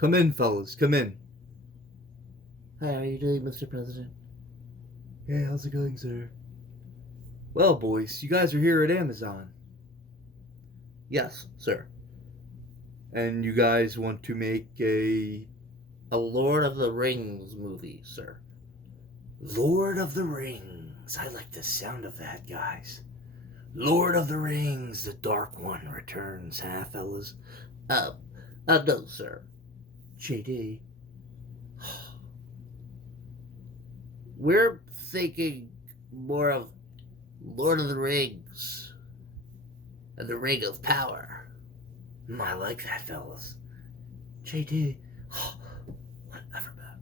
Come in, fellas. Come in. Hi, how are you doing, Mr. President? Hey, how's it going, sir? Well, boys, you guys are here at Amazon. Yes, sir. And you guys want to make A Lord of the Rings movie, sir. Lord of the Rings. I like the sound of that, guys. Lord of the Rings, the Dark One returns, huh, fellas? No, sir. JD. We're thinking more of Lord of the Rings and the Ring of Power. I like that, fellas. JD. Whatever, man.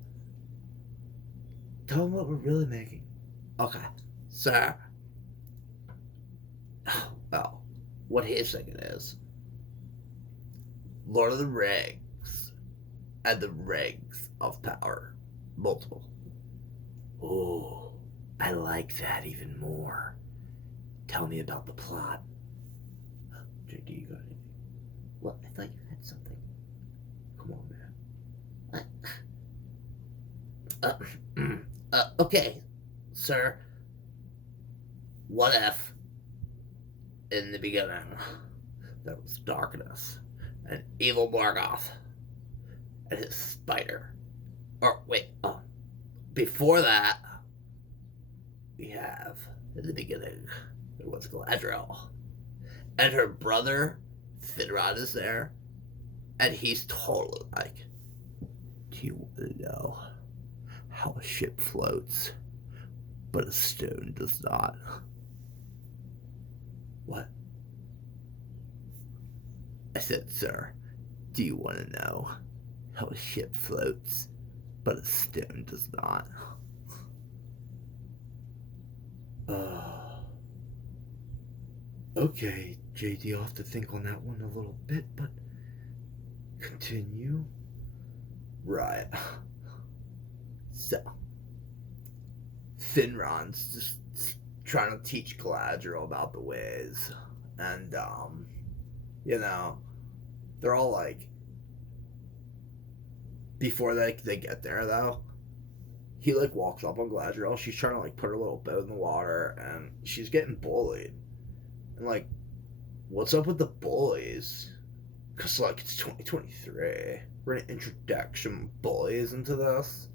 Tell them what we're really making. Okay, sir. Well, what he's thinking is Lord of the Rings and the Rings of Power. Multiple. Oh, I like that even more. Tell me about the plot. JD, you got anything? What? I thought you had something. Come on, man. Okay, sir. What if, in the beginning, there was darkness and evil Morgoth and his spider? Or wait, before that, we have in the beginning there was Galadriel, and her brother Finrod is there, and he's totally like, Do you want to know how a ship floats, but a stone does not? what? I said, sir, do you want to know how a ship floats, but a stone does not? Okay, JD, I'll have to think on that one a little bit, but continue. Right. So, Finron's just trying to teach Galadriel about the ways, and they're all like, before they get there though, he like walks up on Galadriel. She's trying to like put her little boat in the water, and she's getting bullied. And like, what's up with the bullies? Cause like it's 2023, we're gonna introduce some bullies into this.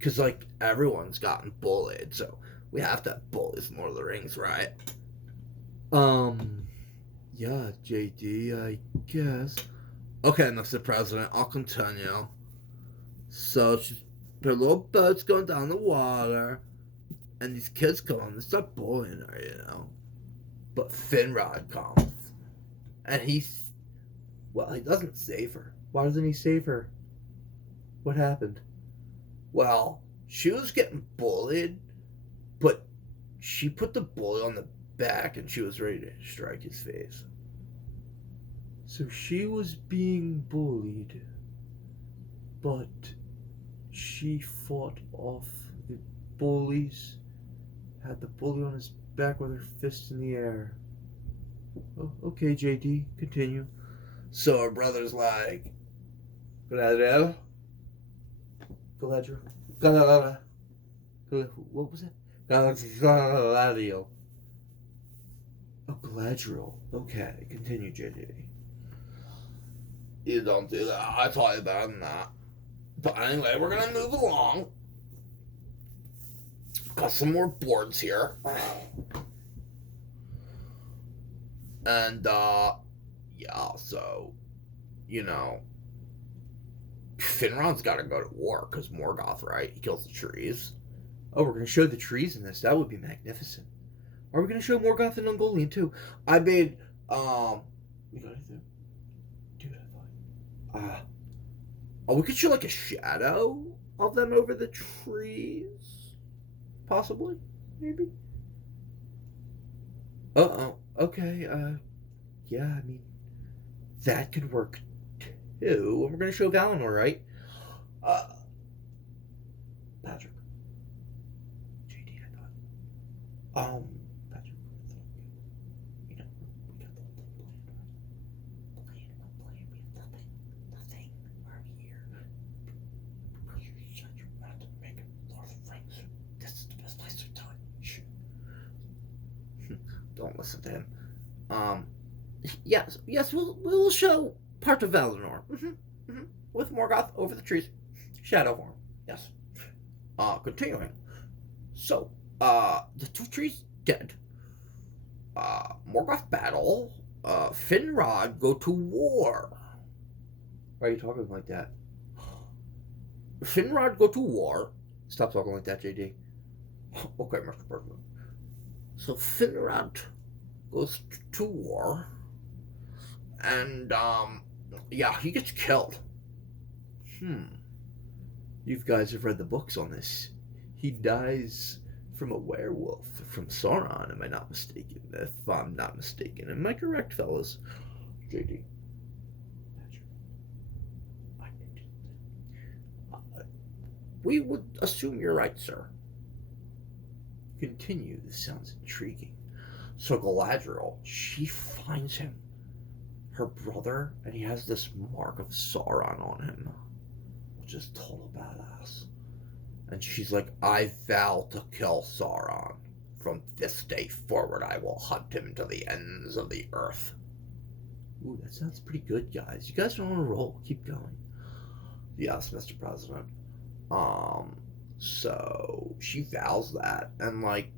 Cause like everyone's gotten bullied, so we have to have bullies in Lord of the Rings, right? Yeah, JD, I guess. Okay, Mr. President, I'll continue. So she's her little boat's going down the water, and these kids come on and start bullying her, But Finrod comes, and he doesn't save her. Why doesn't he save her? What happened? Well, she was getting bullied, but she put the bully on the back, and she was ready to strike his face. So she was being bullied, but she fought off the bullies, had the bully on his back with her fist in the air. Oh, okay, JD, continue. So her brother's like, Galadriel? Galadriel? What was it? Galadriel. Oh, Galadriel. Okay, continue, JD. You don't do that. I taught you better than that. But anyway, we're gonna move along. Got some more boards here. And, yeah, so, Finrod's gotta go to war, because Morgoth, right? He kills the trees. Oh, we're gonna show the trees in this. That would be magnificent. Are we gonna show Morgoth and Ungoliant, too? I made, we gotta do it, I thought. Oh, we could show, like, a shadow of them over the trees? Possibly? Maybe? Okay, yeah, I mean, that could work, too. And we're gonna show Valinor, right? Patrick. JD, I thought. Patrick, I thought, we got the whole thing planned, right? Plan. We have nothing. We're here. listen to him. Yes, we'll show part of Valinor. With Morgoth over the trees, shadow form. Yes. Continuing. So, the two trees dead. Morgoth battle. Finrod go to war. Why are you talking like that? Finrod go to war. Stop talking like that, JD. Okay, Mr. President. So Finrod goes to war, and he gets killed. You guys have read the books on this. He dies from a werewolf from Sauron. Am I not mistaken? If I'm not mistaken, am I correct, fellas? JD. We would assume you're right, sir. Continue. This sounds intriguing. So Galadriel, she finds him, her brother, and he has this mark of Sauron on him, which is total badass. And she's like, I vow to kill Sauron. From this day forward, I will hunt him to the ends of the earth. Ooh, that sounds pretty good, guys. You guys are on a roll. Keep going. Yes, Mr. President. So she vows that, and like,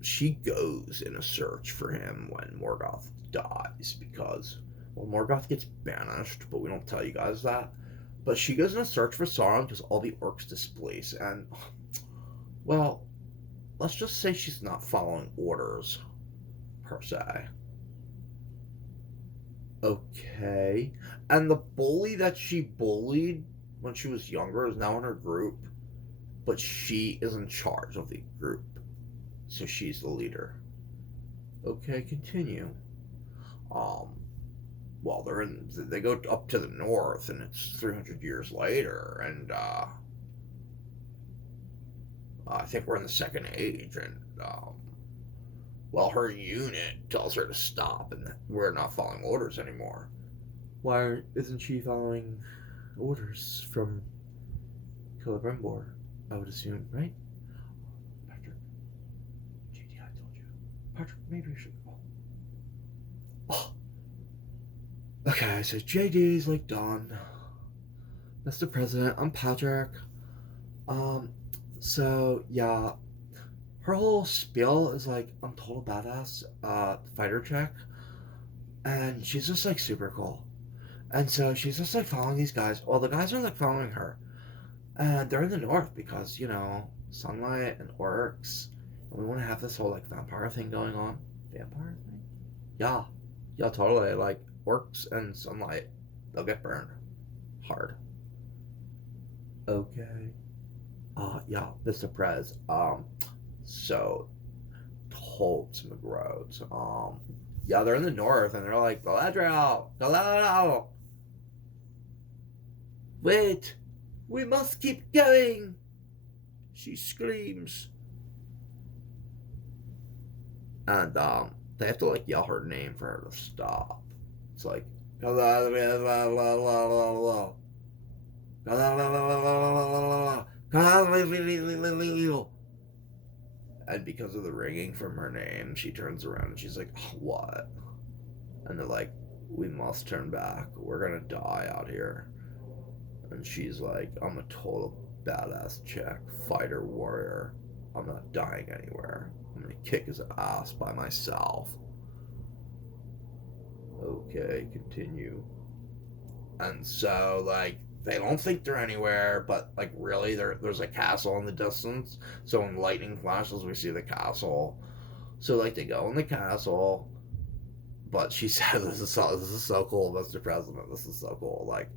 she goes in a search for him when Morgoth dies, because, well, Morgoth gets banished, but we don't tell you guys that. But she goes in a search for Sauron because all the orcs displace, and, well, let's just say she's not following orders, per se. Okay. And the bully that she bullied when she was younger is now in her group, but she is in charge of the group, so she's the leader. Okay, continue. Well, they go up to the north, and it's 300 years later, and I think we're in the Second Age, and well, her unit tells her to stop, and we're not following orders anymore. Why isn't she following orders from Celebrimbor? I would assume, right? Patrick, JD, I told you. Patrick, maybe we should go. Oh. Okay, so JD's like done. Mr. President, I'm Patrick. So yeah, her whole spiel is like, I'm total badass, fighter check, and she's just like super cool. And so she's just like following these guys. Well, the guys are like following her, and they're in the north because, you know, sunlight and orcs, and we want to have this whole like vampire thing going on. Vampire thing? Yeah, totally. Like orcs and sunlight, they'll get burned hard. Okay. Yeah, Mr. Prez. So told some roads. Yeah, they're in the north, and they're like, Galadriel. Wait, we must keep going. She screams, and they have to like yell her name for her to stop. It's like, Galadriel. And because of the ringing from her name, she turns around and she's like, what? And they're like, we must turn back. We're gonna die out here. And she's like, I'm a total badass chick, fighter, warrior. I'm not dying anywhere. I'm gonna kick his ass by myself. Okay, continue. And so, like, they don't think they're anywhere, but like really, there's a castle in the distance. So when lightning flashes, we see the castle. So like they go in the castle, but she said, "This is so cool, Mr. President. This is so cool. Like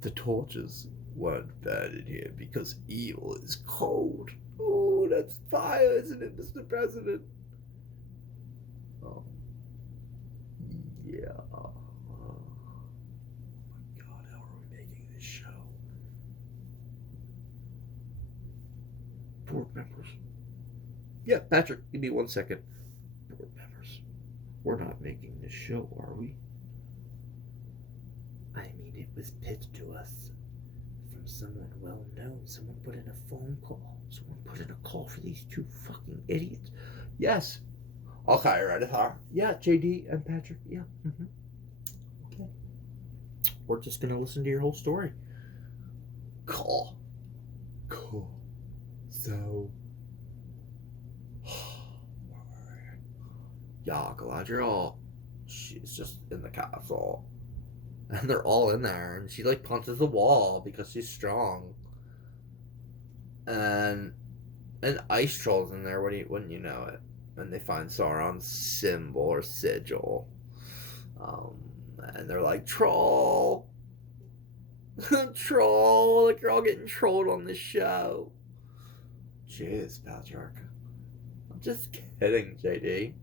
the torches weren't bad in here because evil is cold. Oh, that's fire, isn't it, Mr. President?" Oh, yeah. Board members. Yeah, Patrick, give me 1 second. Board members, we're not making this show, are we? I mean, it was pitched to us from someone well known. Someone put in a phone call. Someone put in a call for these two fucking idiots Yes. Okay, right at her. Yeah, JD and Patrick. Yeah. Okay. We're just gonna listen to your whole story. Cool. Cool. So. Yeah, Galadriel. She's just in the castle. And they're all in there. And she, like, punches the wall because she's strong. And an ice troll's in there. Wouldn't you know it? And they find Sauron's symbol or sigil. Um, and they're like, troll! Troll! Like, you're all getting trolled on this show. Jeez, Patrick. I'm just kidding, JD.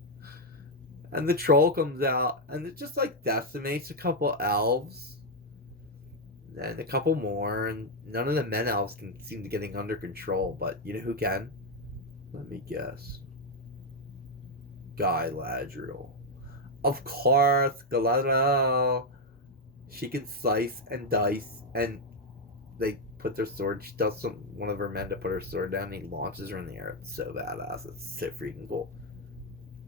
And the troll comes out, and it just, like, decimates a couple elves. And a couple more, and none of the men elves can seem to getting under control. But you know who can? Let me guess. Galadriel. Of course, Galadriel. She can slice and dice, and they put their sword. She tells one of her men to put her sword down, and he launches her in the air. It's so badass. It's so freaking cool.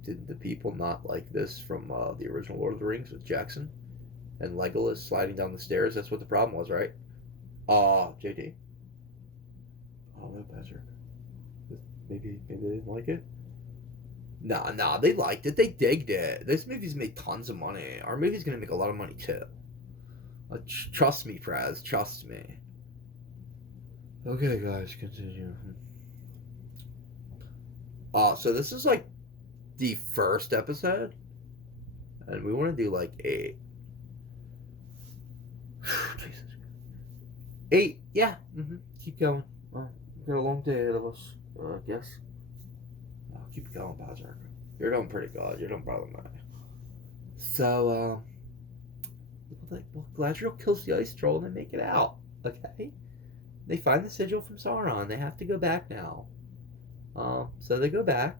Did the people not like this from the original Lord of the Rings with Jackson and Legolas sliding down the stairs? That's what the problem was, right? JD. Oh no, Patrick. Maybe they didn't like it. Nah, they liked it. They digged it. This movie's made tons of money. Our movie's gonna make a lot of money too. Trust me, Praz. Trust me. Okay, guys, continue. So this is like the first episode, and we want to do like 8. Jesus. 8, yeah. Keep going. We've got a long day ahead of us, I guess. Keep going, Patrick. You're doing pretty good. You're doing better than me. So, Galadriel kills the ice troll and they make it out. Okay? They find the sigil from Sauron. They have to go back now. So they go back.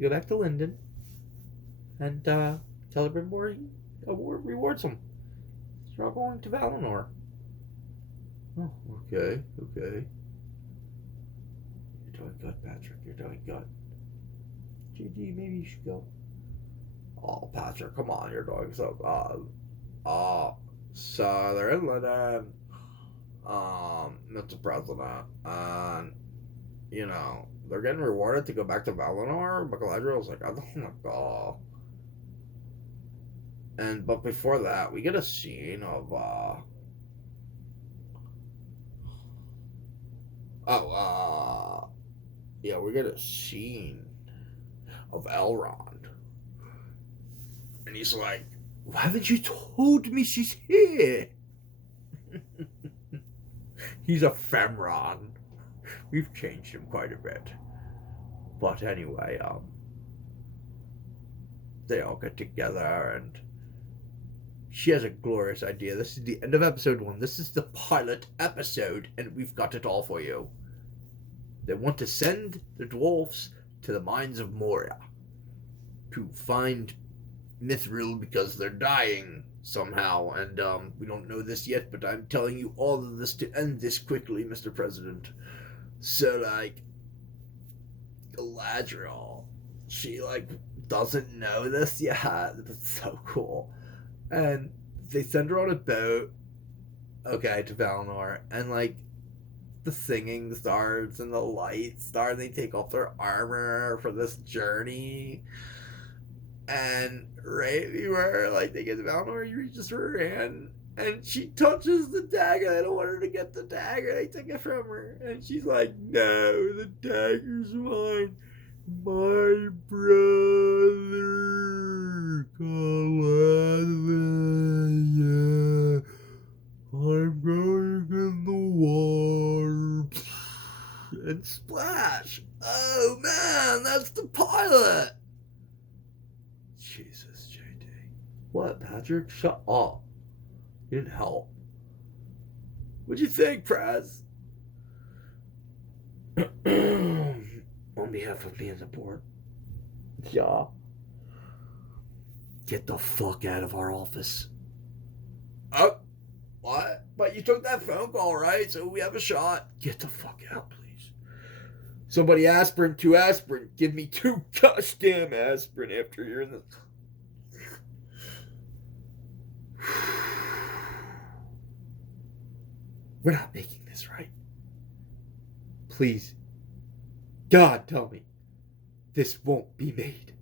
Go back to Linden. And, Celebrimbor rewards them. They're all going to Valinor. Oh, okay. You're doing good, Patrick. You're doing good. JD, maybe you should go. Oh, Patrick, come on. You're doing so good. So they're in London. Mr. President. And, they're getting rewarded to go back to Valinor. But Galadriel's like, I don't want to go. But before that, we get a scene of, we get a scene of Elrond. And he's like, why haven't you told me she's here? He's a Femron. We've changed him quite a bit. But anyway, they all get together and she has a glorious idea. This is the end of episode 1. This is the pilot episode, and we've got it all for you. They want to send the dwarfs to the mines of Moria to find Mithril because they're dying somehow. And we don't know this yet, but I'm telling you all of this to end this quickly, Mr. President. So, Galadriel, she, doesn't know this yet. It's so cool. And they send her on a boat, to Valinor, and, the singing starts and the lights start, and they take off their armor for this journey. And right before, they get to Valinor, he reaches for her hand, and she touches the dagger. They don't want her to get the dagger. They take it from her. And she's like, no, the dagger's mine. My brother, Galadriel, I'm going in the water. And splash. Oh, man, that's the pilot. Jesus, JD. What, Patrick? Shut up. You didn't help. What'd you think, Praz? On behalf of me and the board. Yeah. Get the fuck out of our office. Oh, what? But you took that phone call, right? So we have a shot. Get the fuck out, please. Somebody aspirin, 2 aspirin. Give me 2 gosh damn aspirin after hearing this. We're not making this right. Please, God, tell me this won't be made.